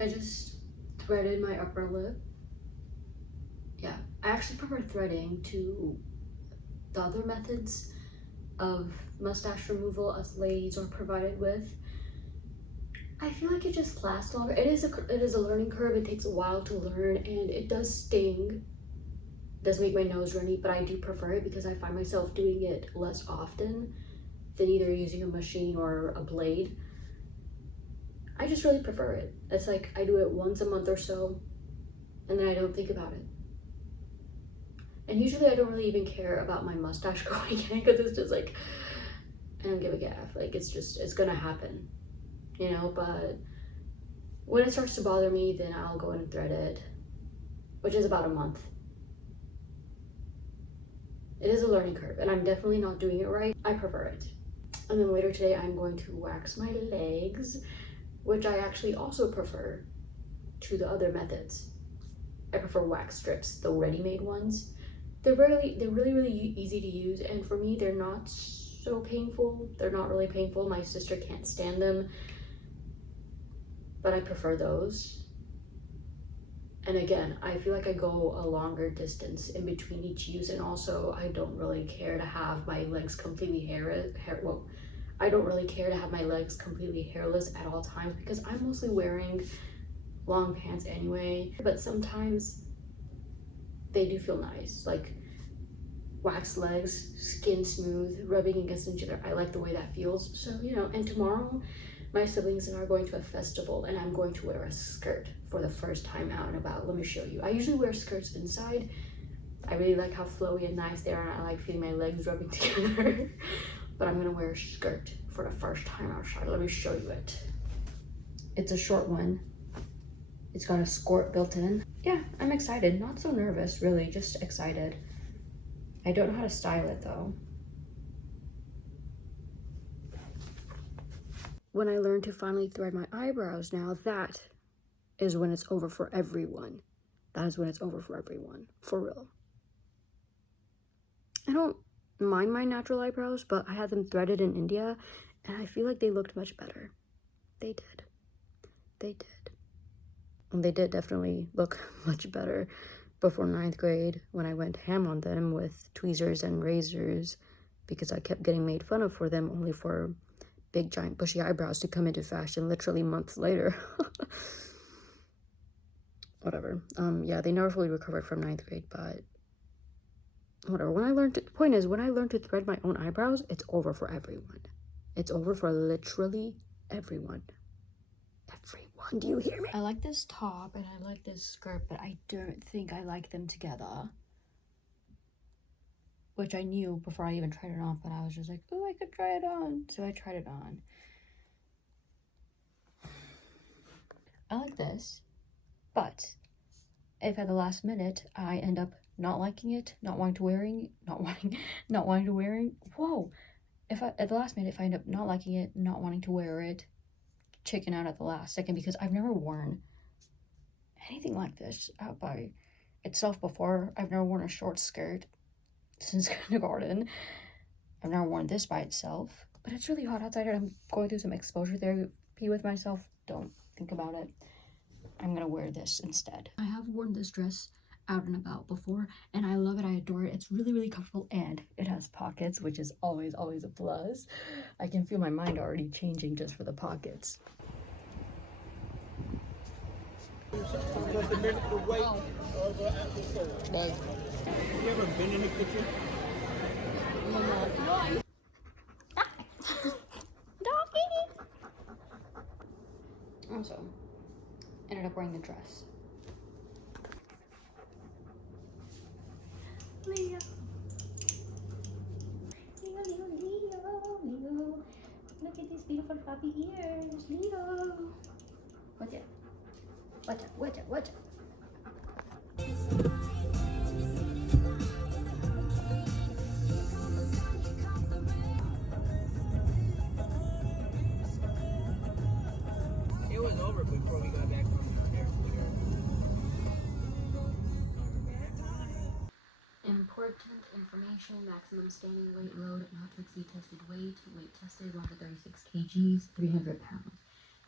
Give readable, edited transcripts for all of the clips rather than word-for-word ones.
I just threaded my upper lip. Yeah, I actually prefer threading to the other methods of mustache removal us ladies are provided with. I feel like it just lasts longer. It is a learning curve. It takes a while to learn, and it does sting. It does make my nose runny, but I do prefer it because I find myself doing it less often than either using a machine or a blade. I just really prefer it. It's like I do it once a month or so, and then I don't think about it. And usually I don't really even care about my mustache growing in because it's just like, I don't give a gaff. Like, it's gonna happen, you know? But when it starts to bother me, then I'll go in and thread it, which is about a month. It is a learning curve, and I'm definitely not doing it right. I prefer it. And then later today, I'm going to wax my legs, which I actually also prefer to the other methods. I prefer wax strips, the ready-made ones. They're really easy to use, and for me, they're not so painful. They're not really painful. My sister can't stand them, but I prefer those. And again, I feel like I go a longer distance in between each use, and also I don't really care to have my legs completely I don't really care to have my legs completely hairless at all times because I'm mostly wearing long pants anyway. But sometimes they do feel nice, like waxed legs, skin smooth, rubbing against each other. I like the way that feels. So, you know, and tomorrow my siblings and I are going to a festival, and I'm going to wear a skirt for the first time out and about. Let me show you. I usually wear skirts inside. I really like how flowy and nice they are, and I like feeling my legs rubbing together. But I'm gonna wear a skirt for the first time outside. Let me show you it. It's a short one. It's got a skirt built in. Yeah, I'm excited. Not so nervous, really, just excited. I don't know how to style it though. When I learn to finally thread my eyebrows now, that is when it's over for everyone. That is when it's over for everyone, for real. I don't mind my natural eyebrows, but I had them threaded in India, and I feel like they looked much better. They did. They did. And they did definitely look much better before 9th grade when I went ham on them with tweezers and razors because I kept getting made fun of for them, only for big giant bushy eyebrows to come into fashion literally months later. Whatever. Yeah, they never fully recovered from 9th grade, but whatever. The point is, when I learned to thread my own eyebrows, it's over for everyone. It's over for literally everyone. Everyone, do you hear me? I like this top and I like this skirt, but I don't think I like them together. Which I knew before I even tried it on, but I was just like, oh, I could try it on. So I tried it on. I like this, but if at the last minute I end up not liking it, not wanting to wearing, whoa. If at the last minute, if I end up not liking it, not wanting to wear it, chicken out at the last second, because I've never worn anything like this out by itself before. I've never worn a short skirt since kindergarten. I've never worn this by itself, but it's really hot outside and I'm going through some exposure therapy with myself. Don't think about it. I'm gonna wear this instead. I have worn this dress out and about before, and I love it. I adore it. It's really comfortable, and it has pockets, which is always a plus. I can feel my mind already changing just for the pockets. Because the minute the weight of the apple soul. Right. You ever been in the kitchen? Also, ended up wearing the dress. Leo. Leo. Look at these beautiful floppy ears, Leo. Watch it. It was over before we got back from the airport. Important information: maximum standing weight load, not to exceed tested weight. Weight tested 136 kgs, 300 pounds.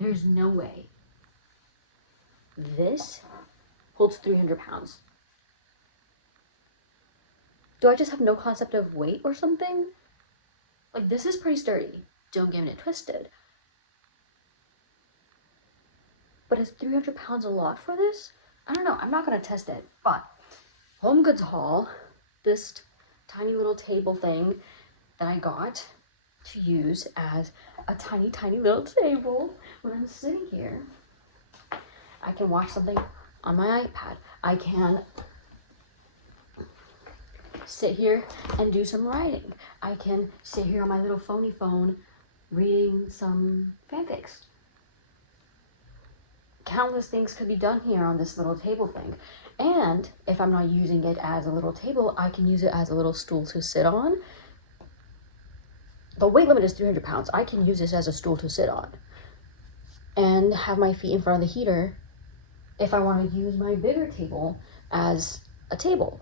There's no way This holds 300 pounds. Do I just have no concept of weight or something? Like, this is pretty sturdy. Don't get it twisted. But is 300 pounds a lot for this? I don't know. I'm not going to test it. But Home Goods haul, this tiny little table thing that I got to use as a tiny, tiny little table when I'm sitting here. I can watch something on my iPad. I can sit here and do some writing. I can sit here on my little phony phone reading some fanfics. Countless things could be done here on this little table thing. And if I'm not using it as a little table, I can use it as a little stool to sit on. The weight limit is 300 pounds. I can use this as a stool to sit on and have my feet in front of the heater if I want to use my bigger table as a table.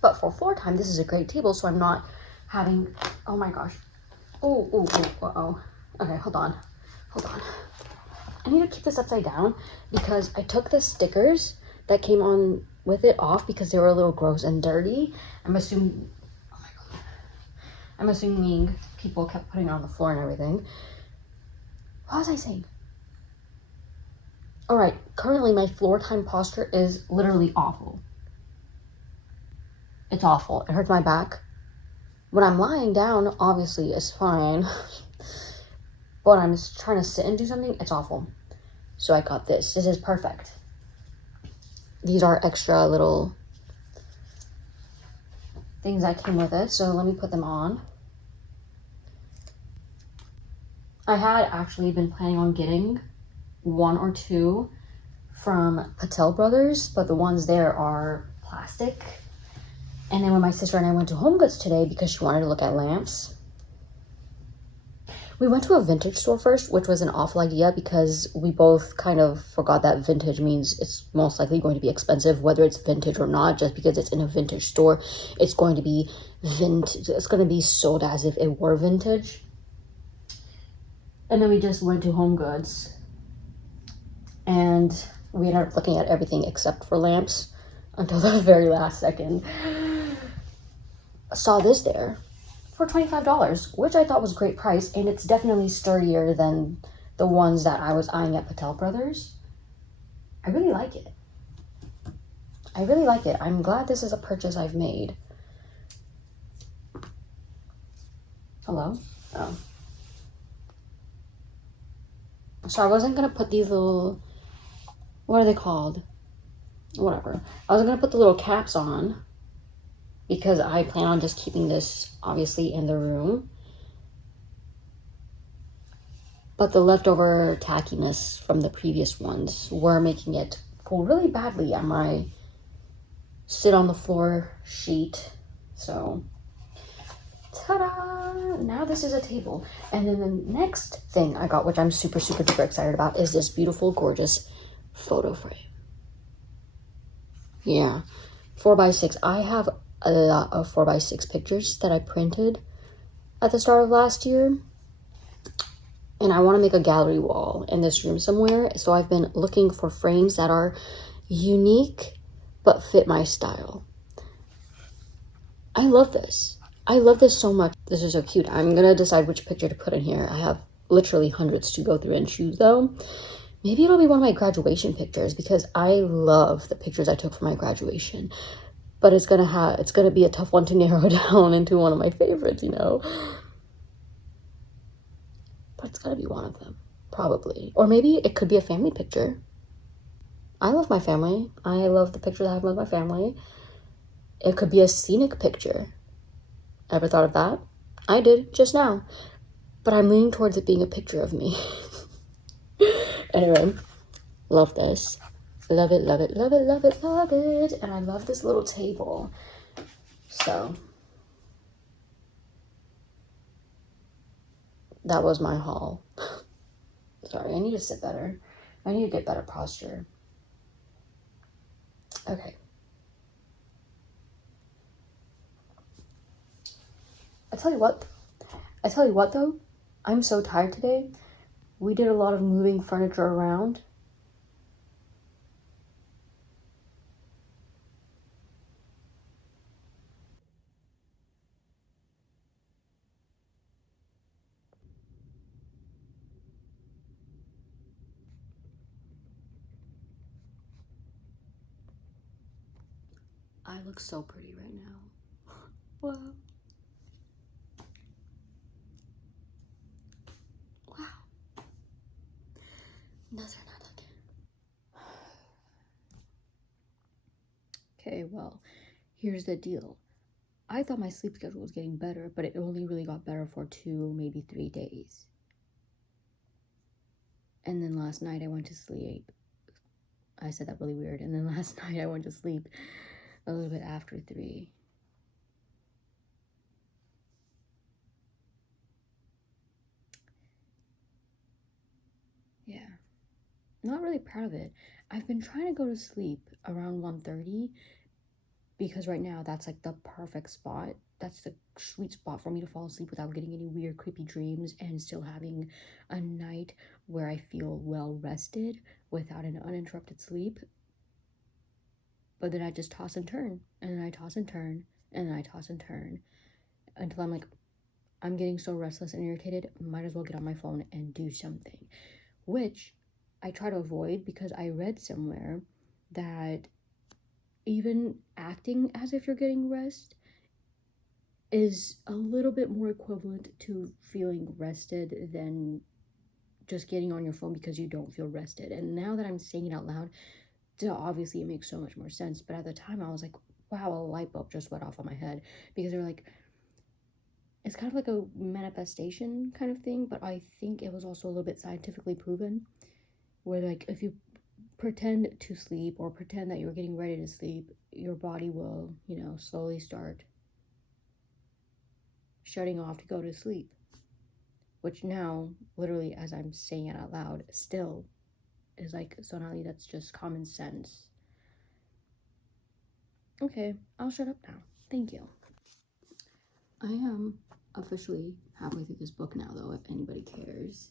But for floor time, this is a great table, so I'm not having, oh my gosh. Oh. Okay, hold on. I need to keep this upside down because I took the stickers that came on with it off because they were a little gross and dirty. I'm assuming people kept putting it on the floor and everything. What was I saying? All right, currently my floor time posture is literally awful. It's awful. It hurts my back. When I'm lying down, obviously it's fine. But when I'm trying to sit and do something, it's awful. So I got this. This is perfect. These are extra little things that came with it. So let me put them on. I had actually been planning on getting one or two from Patel Brothers, but the ones there are plastic. And then when my sister and I went to Home Goods today because she wanted to look at lamps, we went to a vintage store first, which was an awful idea because we both kind of forgot that vintage means it's most likely going to be expensive, whether it's vintage or not. Just because it's in a vintage store, it's going to be vintage. It's going to be sold as if it were vintage. And then we just went to Home Goods and we ended up looking at everything except for lamps until the very last second. I saw this there for $25, which I thought was a great price, and it's definitely sturdier than the ones that I was eyeing at Patel Brothers. I really like it. I'm glad this is a purchase I've made. Hello? Oh. So I wasn't gonna put these little, what are they called? Whatever. I was gonna put the little caps on because I plan on just keeping this obviously in the room. But the leftover tackiness from the previous ones were making it pull really badly on my sit on the floor sheet. So, ta-da! Now this is a table. And then the next thing I got, which I'm super, super duper excited about, is this beautiful, gorgeous photo frame. Yeah, 4x6. I have a lot of 4x6 pictures that I printed at the start of last year. And I want to make a gallery wall in this room somewhere. So I've been looking for frames that are unique but fit my style. I love this. I love this so much. This is so cute. I'm going to decide which picture to put in here. I have literally hundreds to go through and choose though. Maybe it'll be one of my graduation pictures because I love the pictures I took for my graduation. But it's gonna be a tough one to narrow down into one of my favorites, you know. But it's gotta be one of them, probably. Or maybe it could be a family picture. I love my family. I love the pictures I have with my family. It could be a scenic picture. Ever thought of that? I did just now. But I'm leaning towards it being a picture of me. Anyway, love this. Love it, love it, love it, love it, love it. And I love this little table. So, that was my haul. Sorry, I need to sit better. I need to get better posture. Okay. I tell you what though, I'm so tired today. We did a lot of moving furniture around. I look so pretty right now. Wow. Wow. No, they're not looking. Okay, well, here's the deal. I thought my sleep schedule was getting better, but it only really got better for 2, maybe 3 days. And then last night I went to sleep. I said that really weird. And then last night I went to sleep a little bit after 3. Yeah. Not really proud of it. I've been trying to go to sleep around 1:30 because right now that's like the perfect spot. That's the sweet spot for me to fall asleep without getting any weird creepy dreams and still having a night where I feel well rested without an uninterrupted sleep. But then I just toss and turn, and then I toss and turn, and then I toss and turn until I'm like, I'm getting so restless and irritated, might as well get on my phone and do something, which I try to avoid because I read somewhere that even acting as if you're getting rest is a little bit more equivalent to feeling rested than just getting on your phone because you don't feel rested. And now that I'm saying it out loud, obviously it makes so much more sense. But at the time I was like, wow, a light bulb just went off on my head, because they're like, it's kind of like a manifestation kind of thing, but I think it was also a little bit scientifically proven, where like if you pretend to sleep or pretend that you're getting ready to sleep, your body will, slowly start shutting off to go to sleep. Which now, literally, as I'm saying it out loud, still is like, Sonali, that's just common sense. Okay, I'll shut up now. Thank you. I am officially halfway through this book now, though, if anybody cares.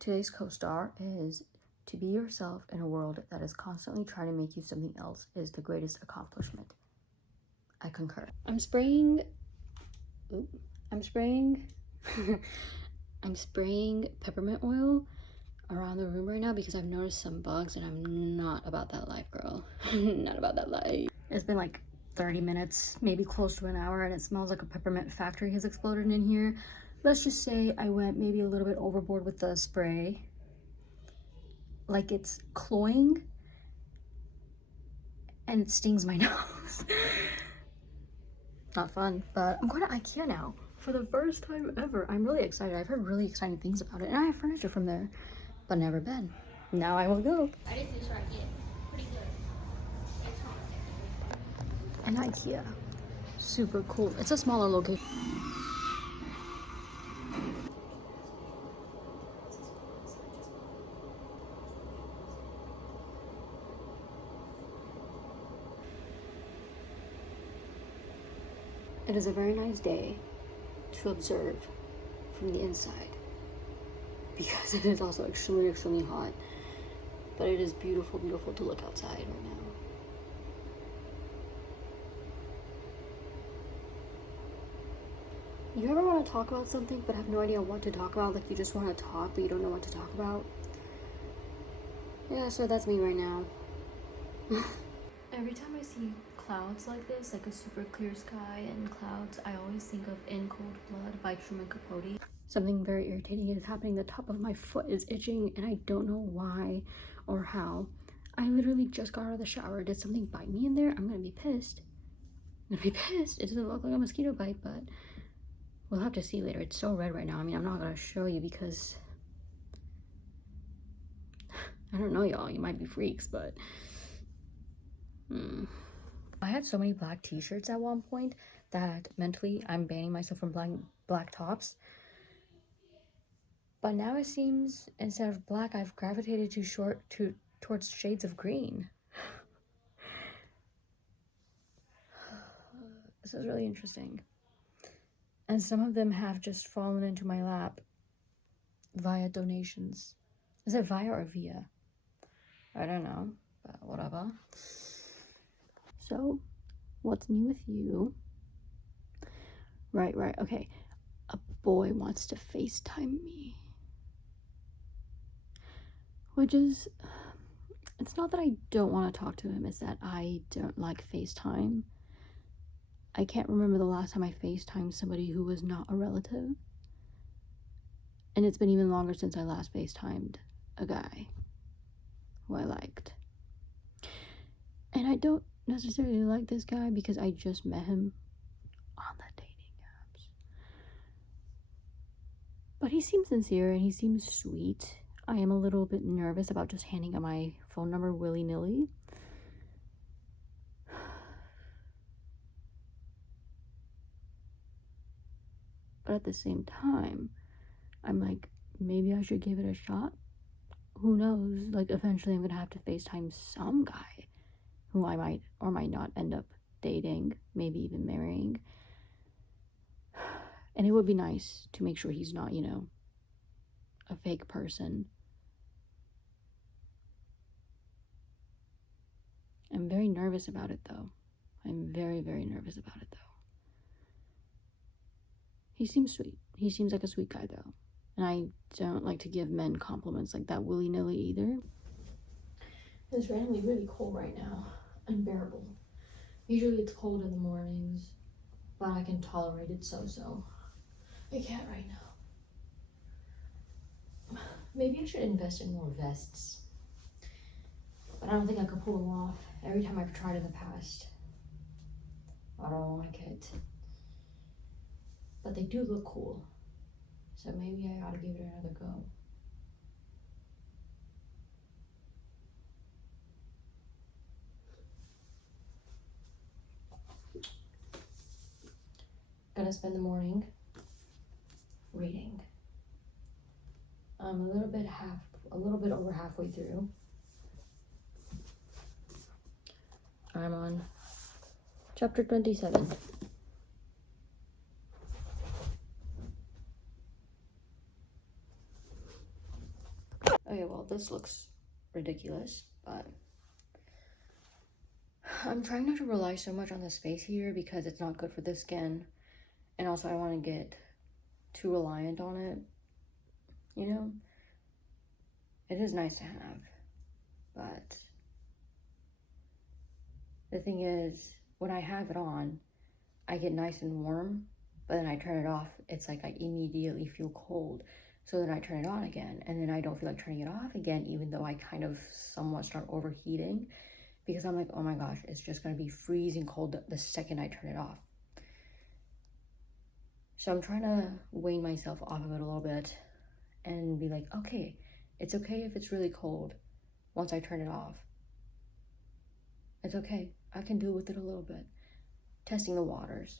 Today's co-star is, to be yourself in a world that is constantly trying to make you something else is the greatest accomplishment. I concur. I'm spraying peppermint oil around the room right now because I've noticed some bugs and I'm not about that life, girl. Not about that life. It's been like 30 minutes, maybe close to an hour, and it smells like a peppermint factory has exploded in here. Let's just say I went maybe a little bit overboard with the spray. Like, it's cloying and it stings my nose. Not fun, but I'm going to IKEA now for the first time ever. I'm really excited. I've heard really exciting things about it, and I have furniture from there, but never been. Now I will go. I just use Racket. Pretty good. And IKEA, super cool. It's a smaller location. It is a very nice day to observe from the inside, because it is also extremely, extremely hot. But it is beautiful, beautiful to look outside right now. You ever want to talk about something but have no idea what to talk about? Like, you just want to talk but you don't know what to talk about? Yeah, so that's me right now. Every time I see clouds like this, like a super clear sky and clouds, I always think of In Cold Blood by Truman Capote. Something very irritating is happening. The top of my foot is itching and I don't know why or how. I literally just got out of the shower. Did something bite me in there? I'm gonna be pissed. I'm gonna be pissed. It doesn't look like a mosquito bite, but we'll have to see later. It's so red right now. I mean, I'm not gonna show you because I don't know, y'all. You might be freaks, but I had so many black t-shirts at one point that mentally I'm banning myself from black tops. But now it seems instead of black, I've gravitated towards shades of green. This is really interesting. And some of them have just fallen into my lap via donations. Is it via or via? I don't know, but whatever. So, what's new with you? Right, okay. A boy wants to FaceTime me. which is, it's not that I don't want to talk to him, it's that I don't like FaceTime. I can't remember the last time I FaceTimed somebody who was not a relative. And it's been even longer since I last FaceTimed a guy who I liked. And I don't necessarily like this guy because I just met him on the dating apps. But he seems sincere and he seems sweet. I am a little bit nervous about just handing out my phone number willy-nilly. But at the same time, I'm like, maybe I should give it a shot. Who knows? Like, eventually I'm gonna have to FaceTime some guy who I might or might not end up dating, maybe even marrying. And it would be nice to make sure he's not, you know, a fake person. I'm very nervous about it though. I'm very, very nervous about it though. He seems sweet. He seems like a sweet guy though. And I don't like to give men compliments like that willy-nilly either. It's randomly really cold right now. Unbearable. Usually it's cold in the mornings, but I can tolerate it so. I can't right now. Maybe I should invest in more vests. But I don't think I could pull them off. Every time I've tried in the past, I don't like it. But they do look cool. So maybe I ought to give it another go. Gonna spend the morning reading. I'm a little bit over halfway through. I'm on chapter 27. Okay, well, this looks ridiculous, but I'm trying not to rely so much on the space heater because it's not good for the skin. And also I want to get too reliant on it, you know? It is nice to have, but the thing is, when I have it on, I get nice and warm, but then I turn it off, it's like I immediately feel cold. So then I turn it on again, and then I don't feel like turning it off again, even though I kind of somewhat start overheating, because I'm like, oh my gosh, it's just gonna be freezing cold the second I turn it off. So I'm trying to wean myself off of it a little bit and be like, okay, it's okay if it's really cold once I turn it off. It's okay, I can deal with it a little bit. Testing the waters.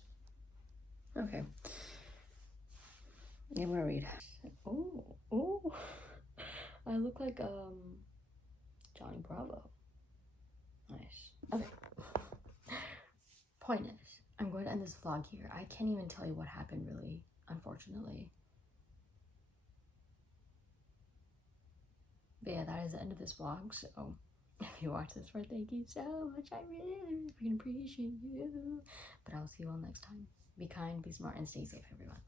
Okay. I'm gonna read. Oh, I look like Johnny Bravo. Nice. Okay. Point is, I'm going to end this vlog here. I can't even tell you what happened really, unfortunately. But yeah, that is the end of this vlog. So if you watched this far, thank you so much. I really freaking appreciate you. But I'll see you all next time. Be kind, be smart, and stay safe, everyone.